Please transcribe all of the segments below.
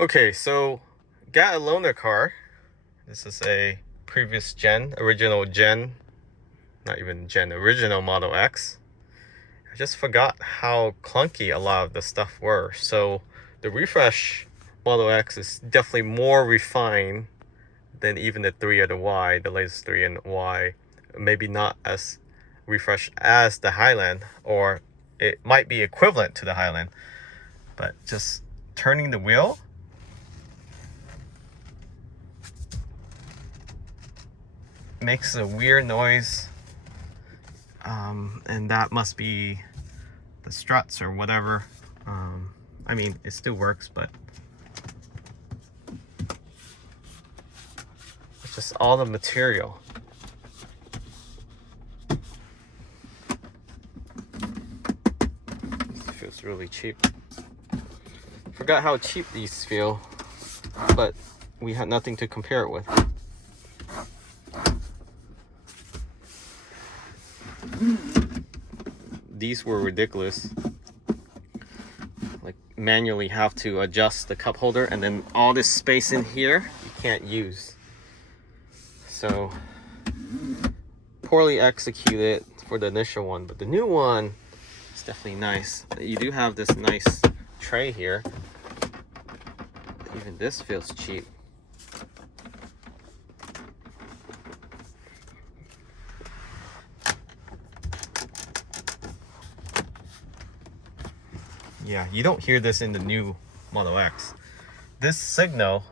Okay, so got a loaner car. This is a previous gen, original Model X. I just forgot how clunky a lot of the stuff were. So the refresh Model X is definitely more refined than even the 3 or the Y, the latest 3 and Y. Maybe not as refreshed as the Highland, or it might be equivalent to the Highland. But just turning the wheel, makes a weird noise, and that must be the struts or whatever. I mean, it still works, but it's just all the material. This feels really cheap. Forgot how cheap these feel, but we had nothing to compare it with. These were ridiculous. Like, manually have to adjust the cup holder, and then all this space in here you can't use. So poorly executed for the initial one, but the new one is definitely nice. You do have this nice tray here. Even this feels cheap. Yeah, you don't hear this in the new Model X. This signal,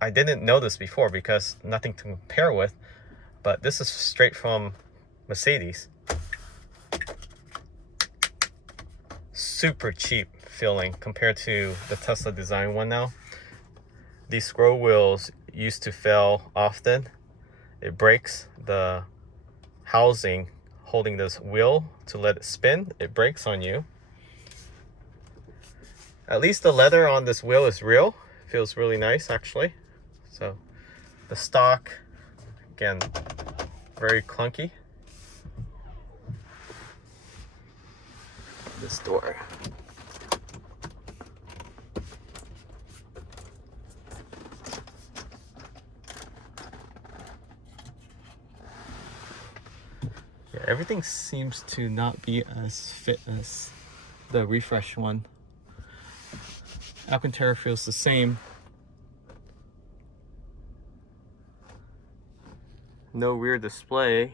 I didn't know this before because nothing to compare with, but this is straight from Mercedes. Super cheap feeling compared to the Tesla design one now. These scroll wheels used to fail often. It breaks the housing holding this wheel to let it spin. It breaks on you. At least the leather on this wheel is real. Feels really nice, actually. So the stock, again, very clunky. This door. Yeah, everything seems to not be as fit as the refresh one. Alcantara feels the same. No rear display.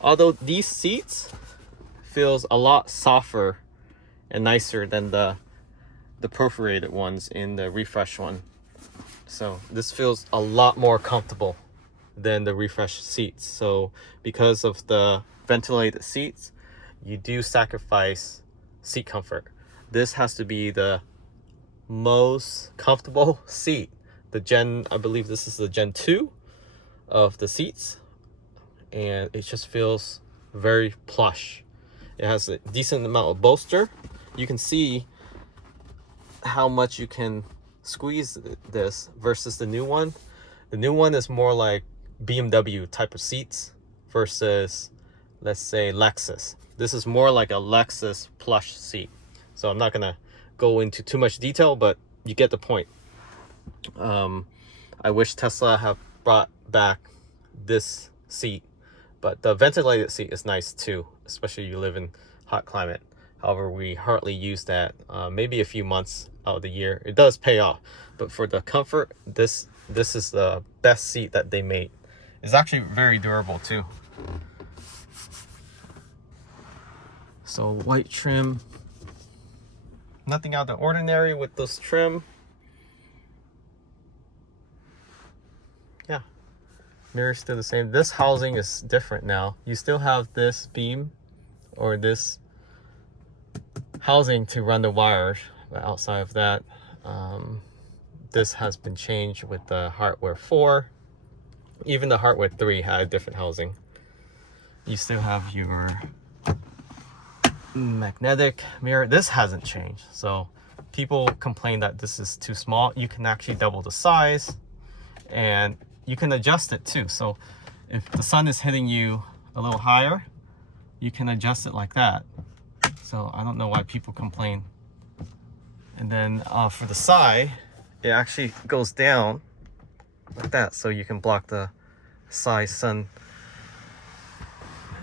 Although these seats feels a lot softer and nicer than the perforated ones in the refresh one. So this feels a lot more comfortable than the refresh seats. So because of the ventilated seats, you do sacrifice seat comfort. This has to be the most comfortable seat. I believe this is the Gen 2 of the seats, and it just feels very plush. It has a decent amount of bolster. You can see how much you can squeeze this versus the new one. The new one is more like BMW type of seats versus, let's say, Lexus. This is more like a Lexus plush seat. So I'm not gonna go into too much detail, but you get the point. I wish Tesla have brought back this seat, but the ventilated seat is nice too, especially if you live in hot climate. However, we hardly use that, maybe a few months out of the year. It does pay off, but for the comfort, this is the best seat that they made. It's actually very durable too. So white trim. Nothing out of the ordinary with this trim. Yeah, mirror's still the same. This housing is different now. You still have this beam or this housing to run the wires, but outside of that, this has been changed with the hardware 4. Even the hardware 3 had a different housing. You still have your magnetic mirror. This hasn't changed. So people complain that this is too small. You can actually double the size, and you can adjust it too. So if the sun is hitting you a little higher, you can adjust it like that. So I don't know why people complain. And then for the side, it actually goes down like that, so you can block the side sun.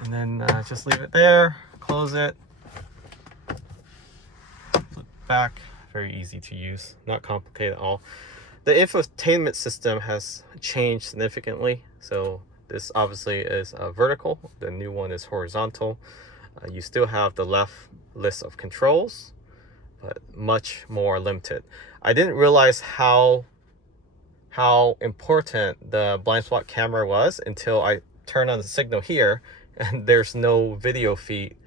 And then just leave it there, close it, flip back. Very easy to use, not complicated at all. The infotainment system has changed significantly. So this obviously is vertical, the new one is horizontal. You still have the left list of controls, but much more limited. I didn't realize how important the blind spot camera was until I turned on the signal here, and there's no video feed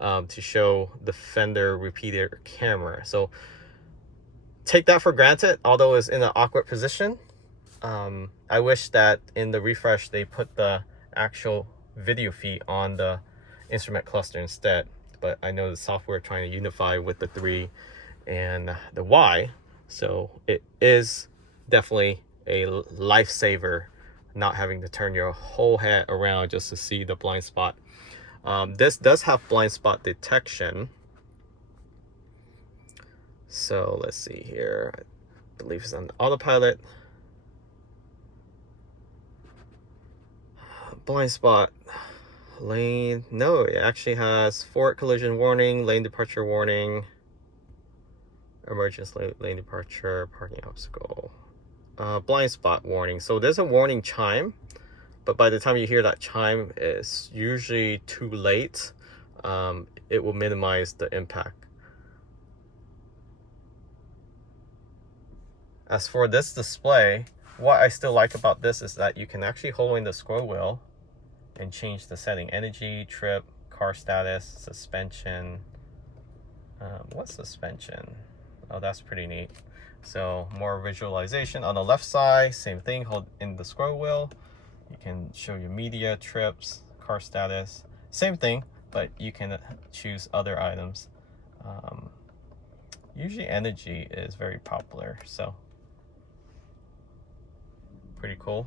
to show the fender repeater camera. So take that for granted, although it's in an awkward position. I wish that in the refresh they put the actual video feed on the instrument cluster instead, but I know the software trying to unify with the 3 and the Y, so it is definitely a lifesaver not having to turn your whole head around just to see the blind spot. This does have blind spot detection. So let's see here. I believe it's on autopilot. Blind spot lane. No, it actually has forward collision warning, lane departure warning, emergency lane departure, parking obstacle, blind spot warning. So there's a warning chime, but by the time you hear that chime, it's usually too late. It will minimize the impact. As for this display, what I still like about this is that you can actually hold in the scroll wheel and change the setting: energy, trip, car status, suspension. What suspension? Oh, that's pretty neat. So more visualization. On the left side, same thing, hold in the scroll wheel. You can show your media, trips, car status. Same thing, but you can choose other items. Usually energy is very popular, so pretty cool.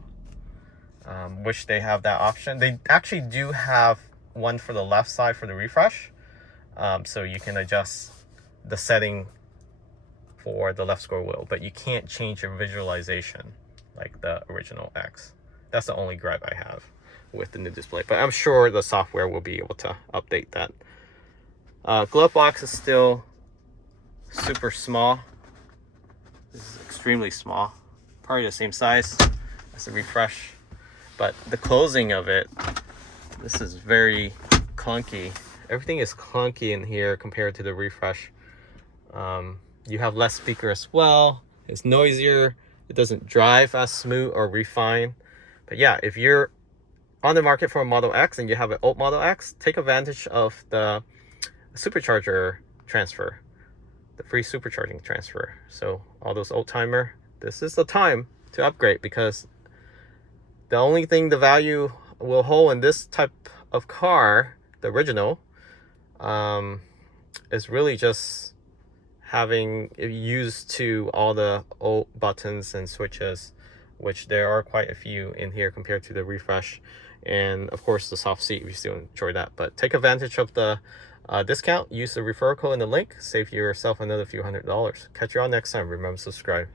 Wish they have that option. They actually do have one for the left side for the refresh, so you can adjust the setting for the left scroll wheel, but you can't change your visualization like the original X. That's the only gripe I have with the new display, but I'm sure the software will be able to update that. Glove box is still super small. This is extremely small, probably the same size as the refresh, but the closing of it, this is very clunky. Everything is clunky in here compared to the refresh. You have less speaker as well. It's noisier. It doesn't drive as smooth or refined. But yeah, if you're on the market for a Model X and you have an old Model X, take advantage of the supercharger transfer, the free supercharging transfer. So all those old timer, this is the time to upgrade, because the only thing the value will hold in this type of car, the original, is really just having it used to all the old buttons and switches, which there are quite a few in here compared to the refresh, and of course the soft seat if you still enjoy that. But take advantage of the discount, use the referral code in the link, save yourself another few $100s. Catch you all next time. Remember to subscribe.